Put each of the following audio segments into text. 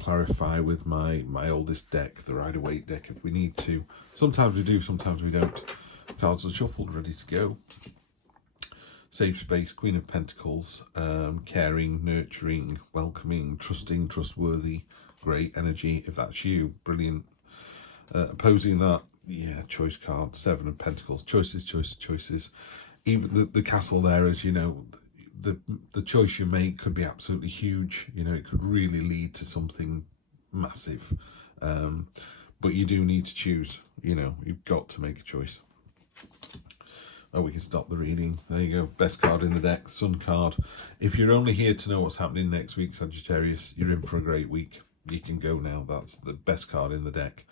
clarify with my oldest deck, the Rider-Waite deck, if we need to. Sometimes we do, sometimes we don't. Cards are shuffled, ready to go. Safe space, Queen of Pentacles, caring, nurturing, welcoming, trusting, trustworthy, great energy. If that's you, brilliant. Opposing that, yeah, choice card, Seven of Pentacles, choices, choices, choices. Even the castle there, as you know, the choice you make could be absolutely huge. You know, it could really lead to something massive. But you do need to choose. You know, you've got to make a choice. Oh, we can stop the reading. There you go. Best card in the deck, Sun card. If you're only here to know what's happening next week, Sagittarius, you're in for a great week. You can go now. That's the best card in the deck.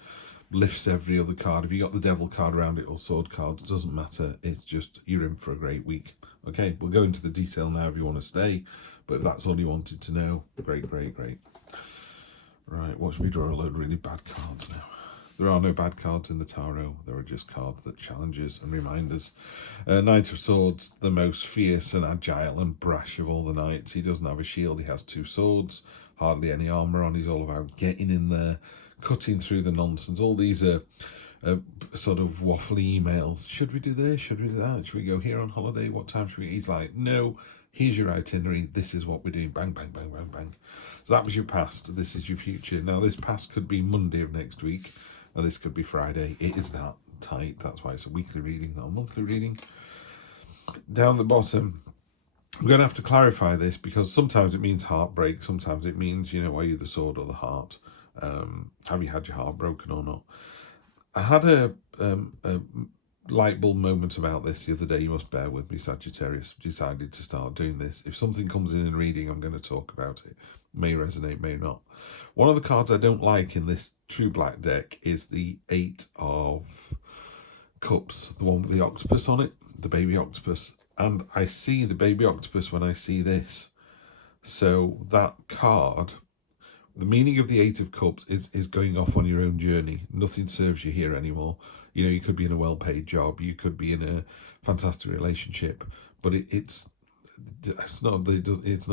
Lifts every other card. If you got the Devil card around it or Sword cards, doesn't matter. It's just you're in for a great week. Okay, we'll go into the detail now if you want to stay. But if that's all you wanted to know, great, great, great. Right, watch me draw a load of really bad cards now. There are no bad cards in the tarot. There are just cards that challenge us and remind us. Knight of Swords, the most fierce and agile and brash of all the knights. He doesn't have a shield. He has 2 swords. Hardly any armour on. He's all about getting in there, cutting through the nonsense. All these are sort of waffly emails. Should we do this? Should we do that? Should we go here on holiday? What time should we? He's like, no, here's your itinerary. This is what we're doing. Bang, bang, bang, bang, bang. So that was your past. This is your future. Now, this past could be Monday of next week. Or this could be Friday. It is that tight. That's why it's a weekly reading, not a monthly reading. Down the bottom, I'm going to have to clarify this because sometimes it means heartbreak. Sometimes it means, you know, are you the sword or the heart? Have you had your heart broken or not? I had a light bulb moment about this the other day. You must bear with me, Sagittarius. Decided to start doing this. If something comes in reading, I'm going to talk about it. May resonate, may not. One of the cards I don't like in this True Black deck is the 8 of Cups, the one with the octopus on it, the baby octopus. And I see the baby octopus when I see this. So that card, the meaning of the 8 of Cups is going off on your own journey. Nothing serves you here anymore. You know, you could be in a well-paid job. You could be in a fantastic relationship. But it's not that it's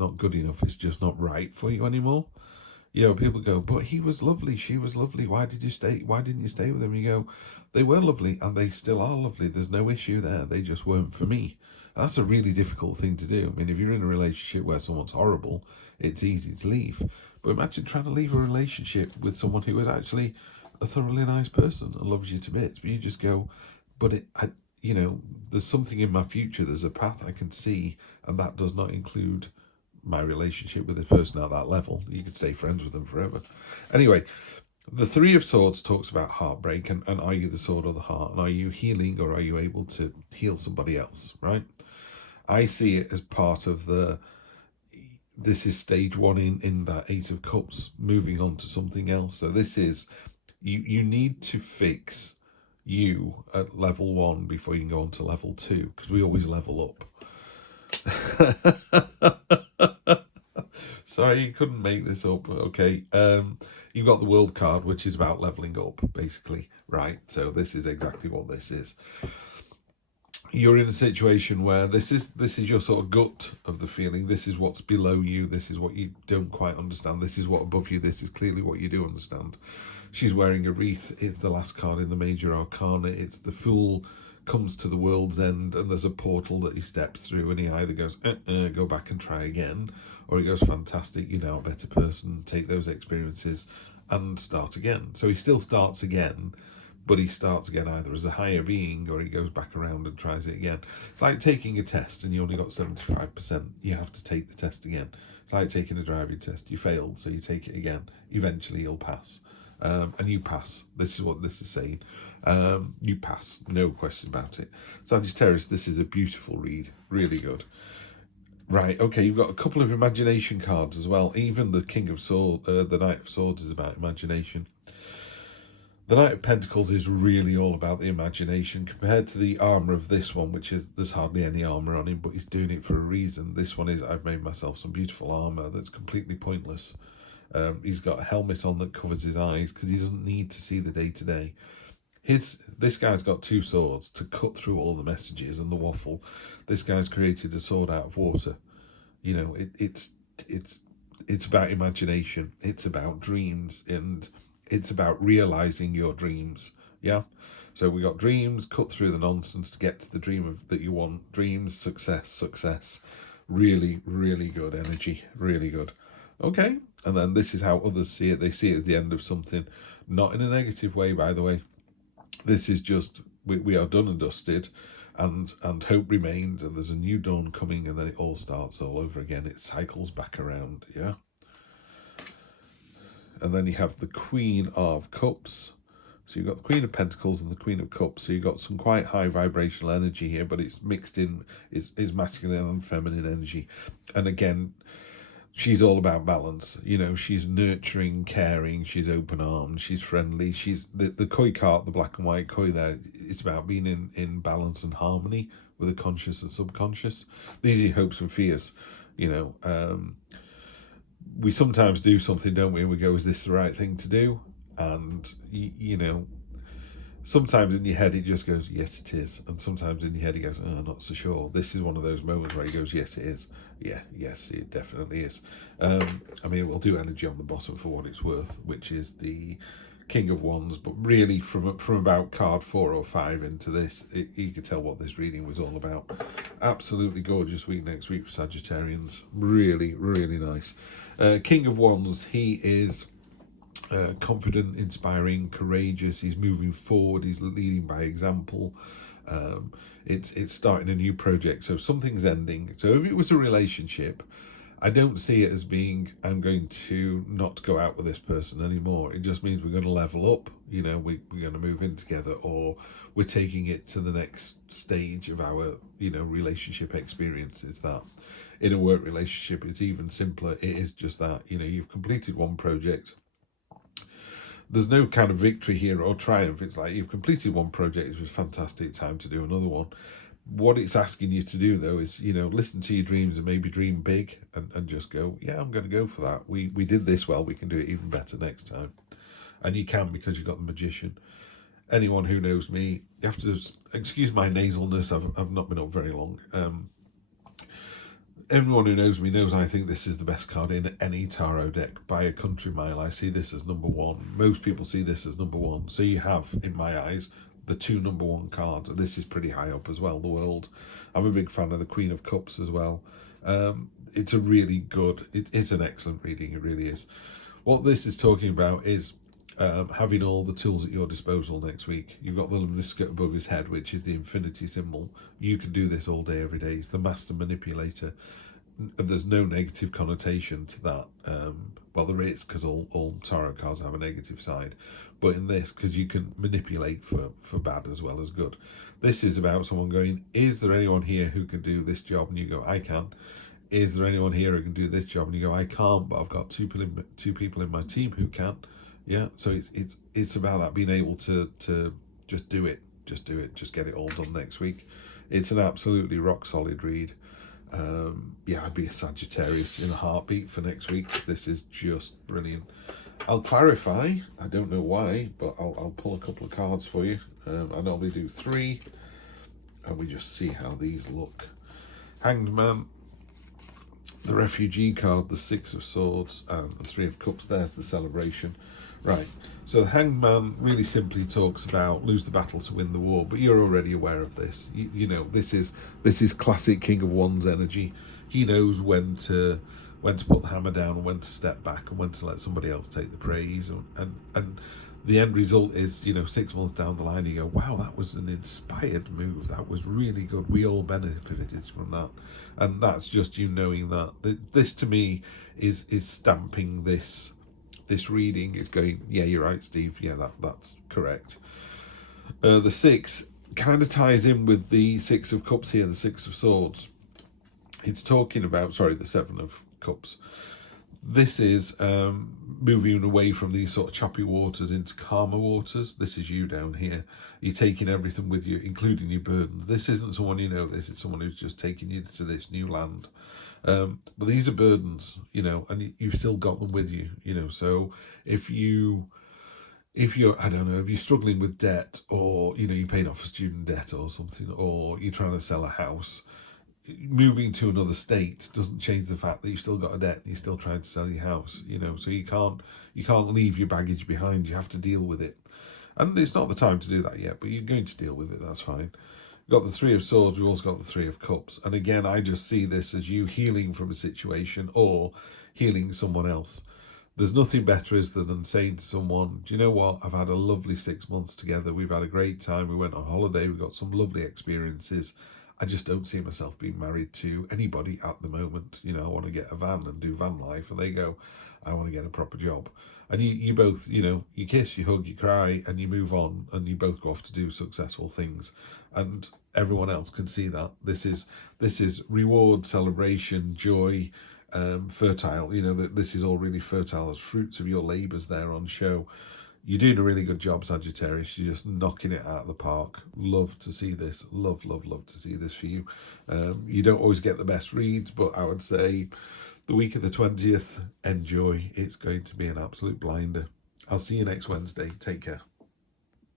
not good enough. It's just not right for you anymore. You know, people go, but he was lovely. She was lovely. Why did you stay? Why didn't you stay with them? You go, they were lovely and they still are lovely. There's no issue there. They just weren't for me. That's a really difficult thing to do. I mean, if you're in a relationship where someone's horrible, it's easy to leave. But imagine trying to leave a relationship with someone who is actually a thoroughly nice person and loves you to bits. But you just go, but you know, there's something in my future. There's a path I can see, and that does not include my relationship with this person at that level. You could stay friends with them forever. Anyway, the 3 of Swords talks about heartbreak and are you the sword or the heart? And are you healing or are you able to heal somebody else, right? I see it as part of this is stage 1 in that 8 of Cups, moving on to something else. So this is, you need to fix you at level 1 before you can go on to level 2, because we always level up. Sorry, you couldn't make this up. Okay, you've got the World card, which is about leveling up, basically, right? So this is exactly what this is. You're in a situation where this is your sort of gut of the feeling. This is what's below you. This is what you don't quite understand. This is what above you. This is clearly what you do understand. She's wearing a wreath. It's the last card in the major arcana. It's the Fool comes to the world's end and there's a portal that he steps through and he either goes, go back and try again, or he goes, fantastic, you're now a better person, take those experiences and start again. So he still starts again, but he starts again either as a higher being or he goes back around and tries it again. It's like taking a test and you only got 75%. You have to take the test again. It's like taking a driving test. You failed, so you take it again. Eventually you'll pass. And you pass. This is what this is saying. You pass, no question about it. Sagittarius, this is a beautiful read. Really good. Right, okay, you've got a couple of imagination cards as well. Even the King of Swords, the Knight of Swords is about imagination. The Knight of Pentacles is really all about the imagination compared to the armour of this one, which is, there's hardly any armour on him, but he's doing it for a reason. This one is, I've made myself some beautiful armour that's completely pointless. He's got a helmet on that covers his eyes because he doesn't need to see the day-to-day. This guy's got 2 swords to cut through all the messages and the waffle. This guy's created a sword out of water. You know, it's it's about imagination, it's about dreams, and it's about realizing your dreams. Yeah. So we got dreams, cut through the nonsense to get to the dream that you want. Dreams, success. Really, really good energy. Really good. Okay. And then this is how others see it. They see it as the end of something. Not in a negative way, by the way. This is just, we are done and dusted, and hope remains, and there's a new dawn coming, and then it all starts all over again. It cycles back around, yeah? And then you have the Queen of Cups. So you've got the Queen of Pentacles and the Queen of Cups. So you've got some quite high vibrational energy here, but it's mixed in, is masculine and feminine energy. And again, she's all about balance. You know, she's nurturing, caring, she's open-armed, she's friendly. She's the koi card, the black and white koi there, it's about being in balance and harmony with the conscious and subconscious. These are your hopes and fears, you know. We sometimes do something, don't we, and we go, is this the right thing to do? And, you know, sometimes in your head it just goes, yes, it is. And sometimes in your head it goes, oh, I'm not so sure. This is one of those moments where he goes, yes, it is. Yeah, yes, it definitely is. I mean, we'll do energy on the bottom for what it's worth, which is the King of Wands. But really, from about card 4 or 5 into this, you could tell what this reading was all about. Absolutely gorgeous week next week for Sagittarians. Really, really nice. King of Wands, he is confident, inspiring, courageous. He's moving forward. He's leading by example. It's starting a new project, so something's ending. So if it was a relationship, I don't see it as being, I'm going to not go out with this person anymore. It just means we're going to level up. You know, we're going to move in together, or we're taking it to the next stage of our, you know, relationship experience. It's that. In a work relationship, it's even simpler. It is just that, you know, you've completed one project. There's no kind of victory here or triumph. It's like you've completed one project, it was fantastic, time to do another one. What it's asking you to do, though, is, you know, listen to your dreams and maybe dream big, and just go, yeah, I'm going to go for that. We did this well, we can do it even better next time. And you can, because you've got the Magician. Anyone who knows me, you have to excuse my nasalness, I've not been up very long. Everyone who knows me knows I think this is the best card in any tarot deck by a country mile. I see this as number one. Most people see this as number one. So you have, in my eyes, the 2 number 1 cards. And this is pretty high up as well, the world. I'm a big fan of the Queen of Cups as well. It's a really good, it is an excellent reading, it really is. What this is talking about is having all the tools at your disposal next week. You've got the luminosity above his head, which is the infinity symbol. You can do this all day, every day. It's the master manipulator. There's no negative connotation to that. Well, there is, because all tarot cards have a negative side. But in this, because you can manipulate for bad as well as good. This is about someone going, is there anyone here who can do this job? And you go, I can. Is there anyone here who can do this job? And you go, I can't, but I've got two people in my team who can. Yeah, so it's about that, being able to just do it, just get it all done next week. It's an absolutely rock solid read. Yeah, I'd be a Sagittarius in a heartbeat for next week. This is just brilliant. I'll clarify, I don't know why, but I'll pull a couple of cards for you. I normally do 3, and we just see how these look. Hanged Man, the Refugee card, the 6 of Swords, and the 3 of Cups. There's the celebration. Right, so the Hanged Man really simply talks about lose the battle to win the war, but you're already aware of this. You know, this is classic King of Wands energy. He knows when to put the hammer down and when to step back and when to let somebody else take the praise. And the end result is, you know, 6 months down the line, you go, wow, that was an inspired move. That was really good. We all benefited from that. And that's just you knowing that. This, to me, is stamping this reading, is going, yeah, you're right, Steve. Yeah, that's correct. The 6 kind of ties in with the 6 of Cups here, the 6 of Swords. It's talking about, sorry, the 7 of Cups. This is moving away from these sort of choppy waters into calmer waters. This is you down here. You're taking everything with you, including your burdens. This isn't someone you know. This is someone who's just taking you to this new land. But these are burdens, you know, and you've still got them with you, you know. So if you're, I don't know, if you're struggling with debt, or, you know, you're paying off a student debt or something, or you're trying to sell a house, moving to another state doesn't change the fact that you've still got a debt and you're still trying to sell your house, you know, so you can't leave your baggage behind. You have to deal with it. And it's not the time to do that yet, but you're going to deal with it. That's fine. We've got the Three of Swords. We've also got the Three of Cups. And again, I just see this as you healing from a situation or healing someone else. There's nothing better is than saying to someone, do you know what? I've had a lovely 6 months together. We've had a great time. We went on holiday. We got some lovely experiences. I just don't see myself being married to anybody at the moment. You know, I want to get a van and do van life. And they go, I want to get a proper job. And you both, you know, you kiss, you hug, you cry, and you move on, and you both go off to do successful things. And everyone else can see that. This is reward, celebration, joy, fertile. You know, that this is all really fertile as fruits of your labours there on show. You're doing a really good job, Sagittarius. You're just knocking it out of the park. Love to see this. Love to see this for you. You don't always get the best reads, but I would say the week of the 20th, enjoy. It's going to be an absolute blinder. I'll see you next Wednesday. Take care.